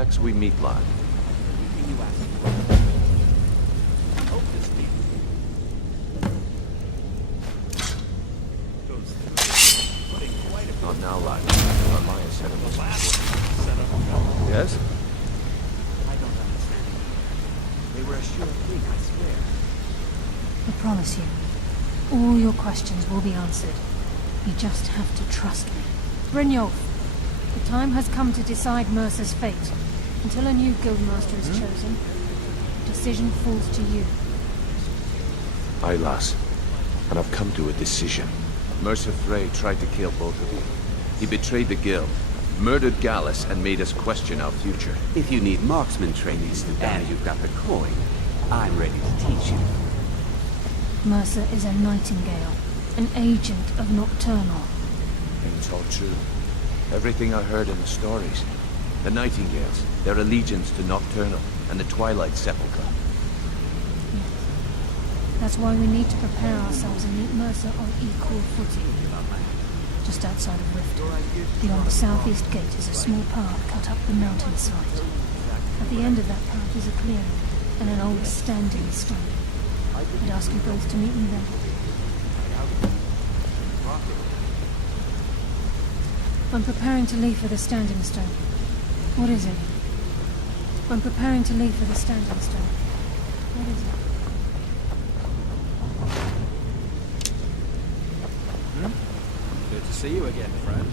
next we meet, lad? Anything you ask. Hope this deal goes through. Putting quite a Not now, lad. Armaya said it was last set up a Yes? I don't understand. They were a sure thing, I swear. I promise you, all your questions will be answered. You just have to trust me. Brynjolf, the time has come to decide Mercer's fate. Until a new guildmaster is chosen, the decision falls to you. Aye, lass. And I've come to a decision. Mercer Frey tried to kill both of you. He betrayed the guild, murdered Gallus, and made us question our future. If you need marksman training and you've got the coin, I'm ready to teach you. Mercer is a nightingale, an agent of Nocturnal. It's all true. Everything I heard in the stories. The Nightingales, their allegiance to Nocturnal, and the Twilight Sepulchre. Yes. That's why we need to prepare ourselves and meet Mercer on equal footing. Just outside of Rift, beyond the southeast gate is a small path cut up the mountainside. At the end of that path is a clearing and an old standing stone. I'd ask you both to meet me there. I'm preparing to leave for the standing stone. What is it? I'm preparing to leave for the standing stone. What is it? Good to see you again, friend.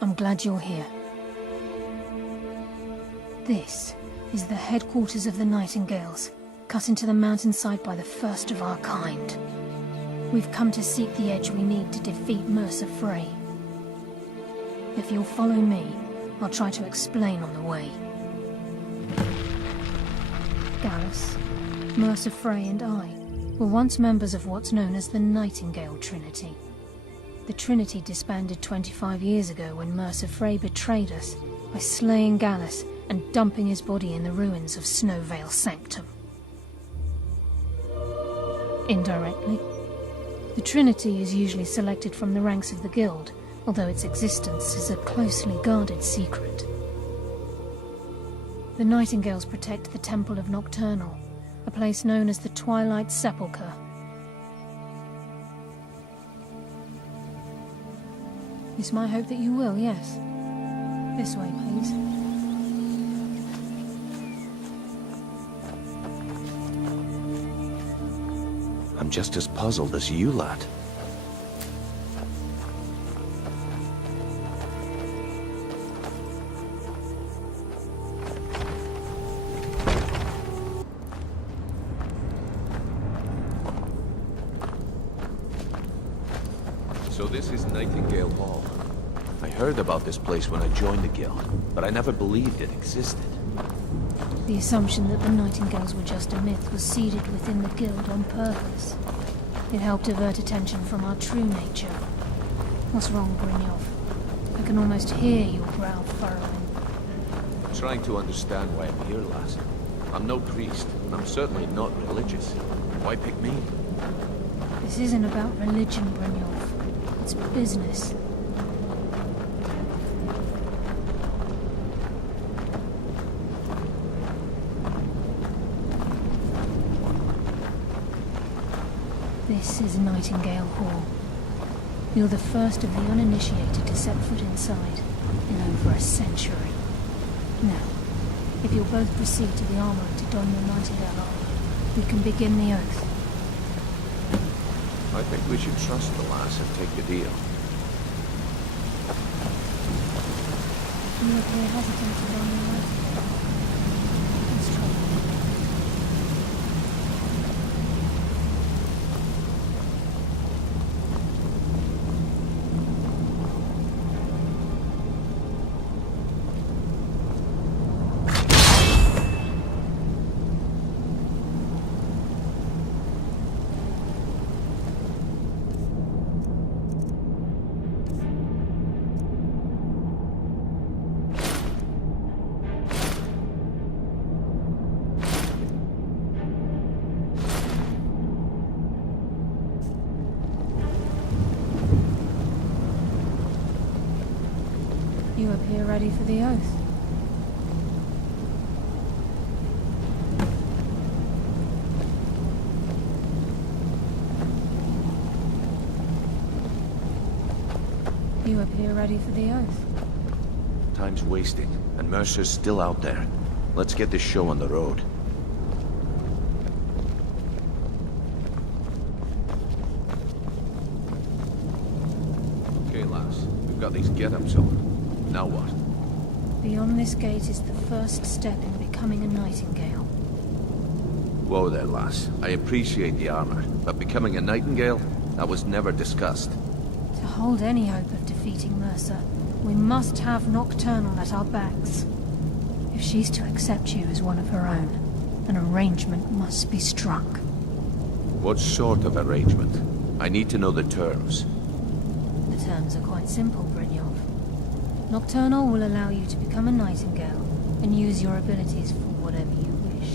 I'm glad you're here. This is the headquarters of the Nightingales, cut into the mountainside by the first of our kind. We've come to seek the edge we need to defeat Mercer Frey. If you'll follow me, I'll try to explain on the way. Gallus, Mercer Frey and I were once members of what's known as the Nightingale Trinity. The Trinity disbanded 25 years ago when Mercer Frey betrayed us by slaying Gallus and dumping his body in the ruins of Snowvale Sanctum. Indirectly, the Trinity is usually selected from the ranks of the Guild, although its existence is a closely guarded secret. The Nightingales protect the Temple of Nocturnal, a place known as the Twilight Sepulchre. It's my hope that you will, yes. This way, please. I'm just as puzzled as you, lad. So this is Nightingale Hall. I heard about this place when I joined the guild, but I never believed it existed. The assumption that the Nightingales were just a myth was seeded within the Guild on purpose. It helped divert attention from our true nature. What's wrong, Brynjolf? I can almost hear your brow furrowing. Trying to understand why I'm here, lass. I'm no priest, and I'm certainly not religious. Why pick me? This isn't about religion, Brynjolf. It's business. This is Nightingale Hall. You're the first of the uninitiated to set foot inside in over a century. Now, if you'll both proceed to the armory to don your Nightingale armor, we can begin the oath. I think we should trust the lass and take the deal. You appear hesitant to don your Nightingale. What's trouble? You appear ready for the oath. You appear ready for the oath. Time's wasting, and Mercer's still out there. Let's get this show on the road. Okay, lass. We've got these get-ups on. Now what? Beyond this gate is the first step in becoming a nightingale. Whoa there, lass. I appreciate the armor, but becoming a nightingale? That was never discussed. To hold any hope of defeating Mercer, we must have Nocturnal at our backs. If she's to accept you as one of her own, an arrangement must be struck. What sort of arrangement? I need to know the terms. The terms are quite simple, Brynjolf. Nocturnal will allow you to become a nightingale and use your abilities for whatever you wish.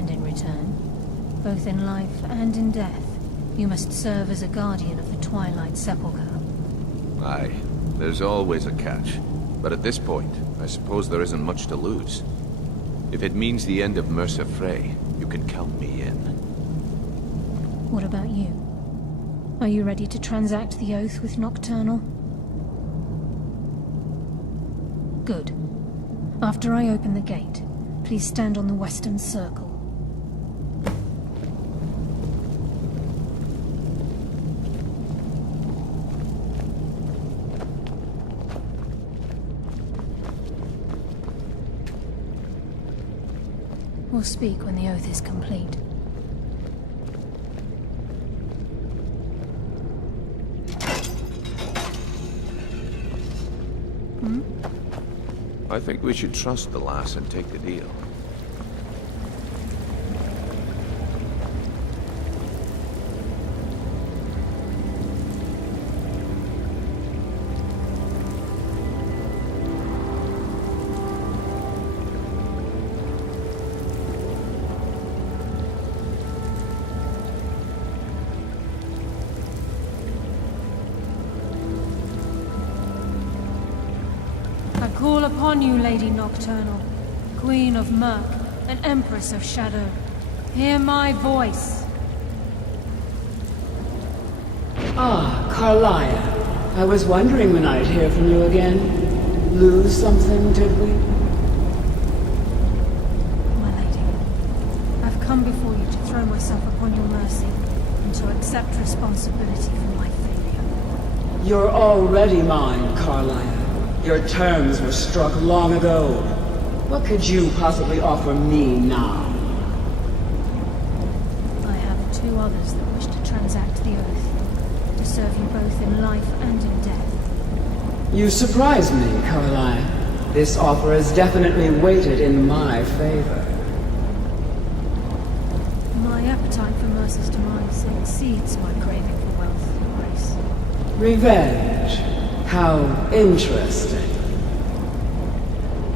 And in return, both in life and in death, you must serve as a guardian of the Twilight Sepulchre. Aye, there's always a catch. But at this point, I suppose there isn't much to lose. If it means the end of Mercer Frey, you can count me in. What about you? Are you ready to transact the oath with Nocturnal? Good. After I open the gate, please stand on the western circle. We'll speak when the oath is complete. I think we should trust the lass and take the deal. I call upon you, Lady Nocturnal, Queen of Murk and Empress of Shadow. Hear my voice. Ah, Carlia. I was wondering when I'd hear from you again. Lose something, did we? My lady, I've come before you to throw myself upon your mercy and to accept responsibility for my failure. You're already mine, Carlia. Your terms were struck long ago. What could you possibly offer me now? I have two others that wish to transact the oath, to serve you both in life and in death. You surprise me, Carlia. This offer is definitely weighted in my favor. My appetite for Mercer's demise exceeds my craving for wealth and grace. Revenge. How interesting.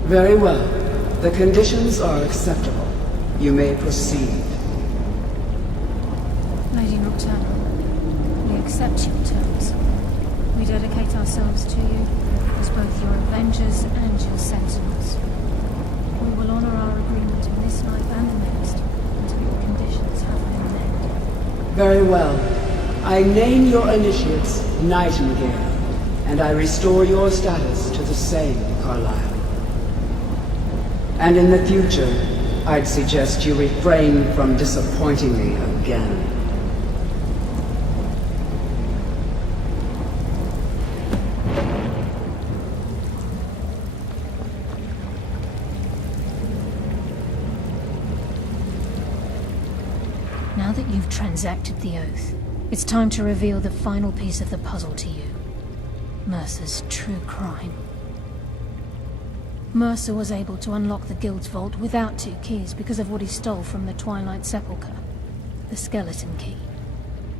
Very well. The conditions are acceptable. You may proceed. Lady Nocturnal, we accept your terms. We dedicate ourselves to you as both your avengers and your sentinels. We will honor our agreement in this life and the next until your conditions have been met. Very well. I name your initiates Nightingale, and I restore your status to the same, Carlisle. And in the future, I'd suggest you refrain from disappointing me again. Now that you've transacted the oath, it's time to reveal the final piece of the puzzle to you. Mercer's true crime. Mercer was able to unlock the Guild's vault without 2 keys because of what he stole from the Twilight Sepulchre, the skeleton key.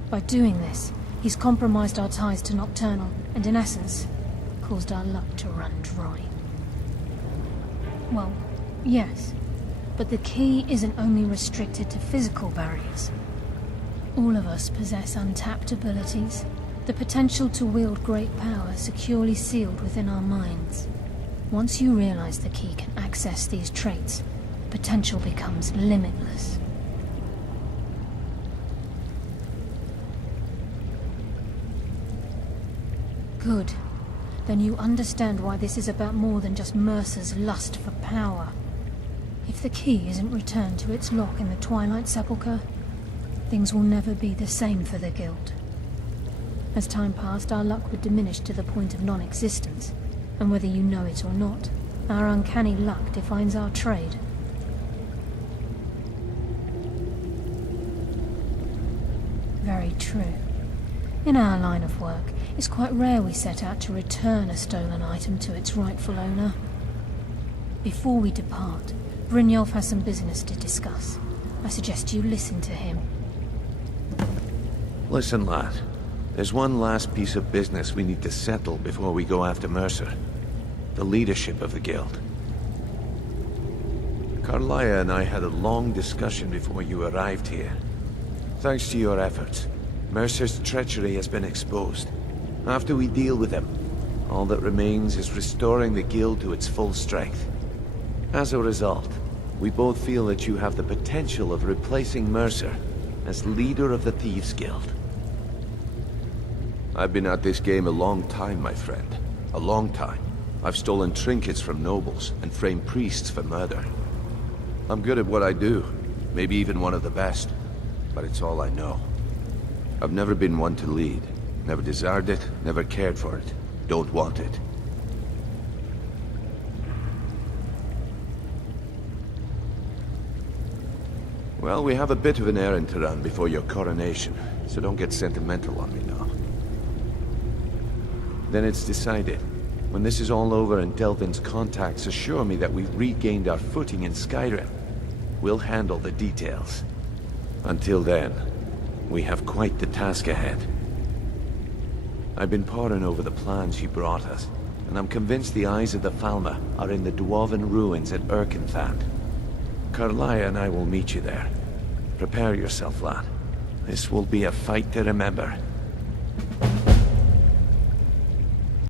By doing this, he's compromised our ties to Nocturnal and, in essence, caused our luck to run dry. Well, yes, but the key isn't only restricted to physical barriers. All of us possess untapped abilities The potential to wield great power securely sealed within our minds. Once you realize the key can access these traits, potential becomes limitless. Good. Then you understand why this is about more than just Mercer's lust for power. If the key isn't returned to its lock in the Twilight Sepulchre, things will never be the same for the Guild. As time passed, our luck would diminish to the point of non-existence, and whether you know it or not, our uncanny luck defines our trade. Very true. In our line of work, it's quite rare we set out to return a stolen item to its rightful owner. Before we depart, Brynjolf has some business to discuss. I suggest you listen to him. Listen, lad. There's one last piece of business we need to settle before we go after Mercer. The leadership of the Guild. Carlia and I had a long discussion before you arrived here. Thanks to your efforts, Mercer's treachery has been exposed. After we deal with him, all that remains is restoring the Guild to its full strength. As a result, we both feel that you have the potential of replacing Mercer as leader of the Thieves' Guild. I've been at this game a long time, my friend. A long time. I've stolen trinkets from nobles and framed priests for murder. I'm good at what I do, maybe even one of the best, but it's all I know. I've never been one to lead. Never desired it, never cared for it. Don't want it. Well, we have a bit of an errand to run before your coronation, so don't get sentimental on me now. Then it's decided. When this is all over and Delvin's contacts assure me that we've regained our footing in Skyrim, we'll handle the details. Until then, we have quite the task ahead. I've been poring over the plans you brought us, and I'm convinced the eyes of the Falmer are in the Dwarven ruins at Erkenthand. Carlia and I will meet you there. Prepare yourself, lad. This will be a fight to remember.